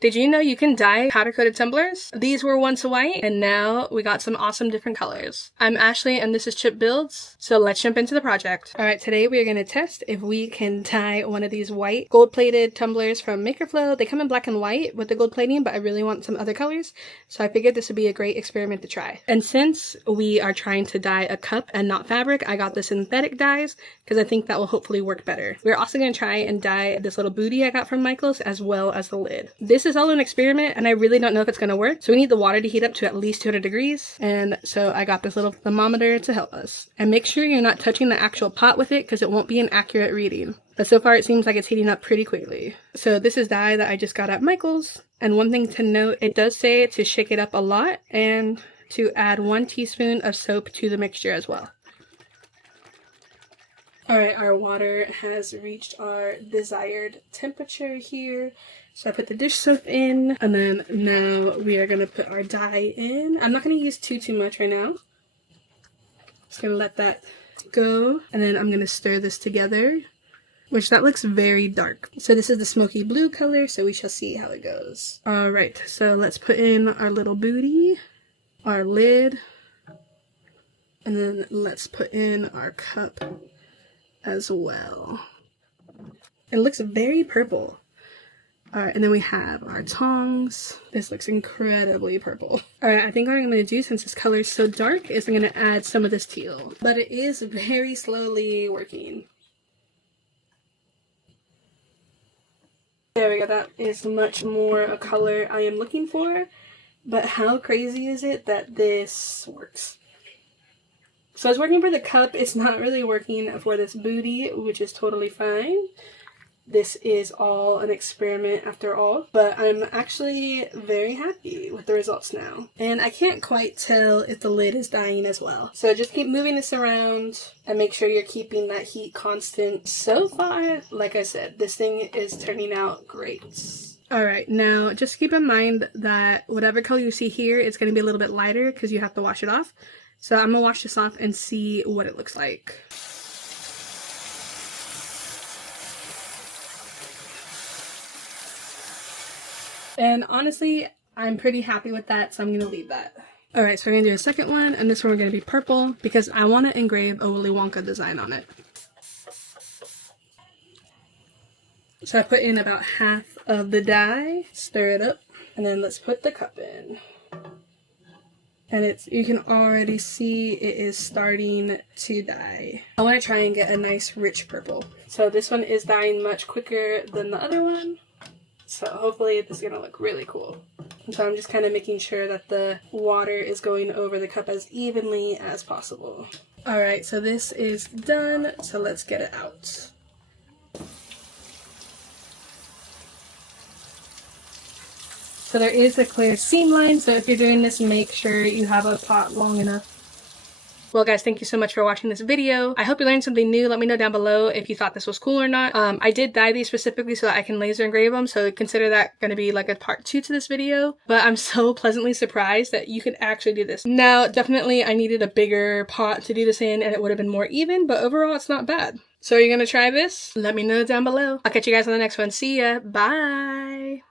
Did you know you can dye powder-coated tumblers? These were once white, and now we got some awesome different colors. I'm Ashley, and this is Chip Builds, so let's jump into the project. Alright, today we are going to test if we can dye one of these white gold-plated tumblers from MakerFlo. They come in black and white with the gold plating, but I really want some other colors, so I figured this would be a great experiment to try. And since we are trying to dye a cup and not fabric, I got the synthetic dyes, because I think that will hopefully work better. We're also going to try and dye this little booty I got from Michael's, as well as the lid. This is all an experiment, and I really don't know if it's going to work, so we need the water to heat up to at least 200 degrees, and so I got this little thermometer to help us. And make sure you're not touching the actual pot with it, because it won't be an accurate reading. But so far it seems like it's heating up pretty quickly. So this is dye that I just got at Michael's, and one thing to note, it does say to shake it up a lot, and to add 1 teaspoon of soap to the mixture as well. Alright, our water has reached our desired temperature here. So I put the dish soap in, and then now we are going to put our dye in. I'm not going to use too much right now. Just going to let that go, and then I'm going to stir this together, which that looks very dark. So this is the smoky blue color, so we shall see how it goes. Alright, so let's put in our little booty, our lid, and then let's put in our cup as well. It looks very purple. Alright, and then we have our tongs. This looks incredibly purple. Alright, I think what I'm going to do, since this color is so dark, is I'm going to add some of this teal. But it is very slowly working. There we go, that is much more a color I am looking for. But how crazy is it that this works? So it's working for the cup, it's not really working for this booty, which is totally fine. This is all an experiment after all, but I'm actually very happy with the results now. And I can't quite tell if the lid is dying as well. So just keep moving this around and make sure you're keeping that heat constant. So far, like I said, this thing is turning out great. Alright, now just keep in mind that whatever color you see here, it's going to be a little bit lighter because you have to wash it off. So I'm going to wash this off and see what it looks like. And honestly, I'm pretty happy with that, so I'm going to leave that. Alright, so we're going to do a second one, and this one we're going to be purple, because I want to engrave a Willy Wonka design on it. So I put in about half of the dye, stir it up, and then let's put the cup in. And you can already see it is starting to dye. I want to try and get a nice rich purple. So this one is dyeing much quicker than the other one. So hopefully this is going to look really cool. And so I'm just kind of making sure that the water is going over the cup as evenly as possible. Alright, so this is done, so let's get it out. So there is a clear seam line, so if you're doing this, make sure you have a pot long enough. Well guys, thank you so much for watching this video. I hope you learned something new. Let me know down below if you thought this was cool or not. I did dye these specifically so that I can laser engrave them, so consider that going to be like a part 2 to this video. But I'm so pleasantly surprised that you can actually do this. Now, definitely I needed a bigger pot to do this in, and it would have been more even, but overall it's not bad. So are you going to try this? Let me know down below. I'll catch you guys on the next one. See ya. Bye!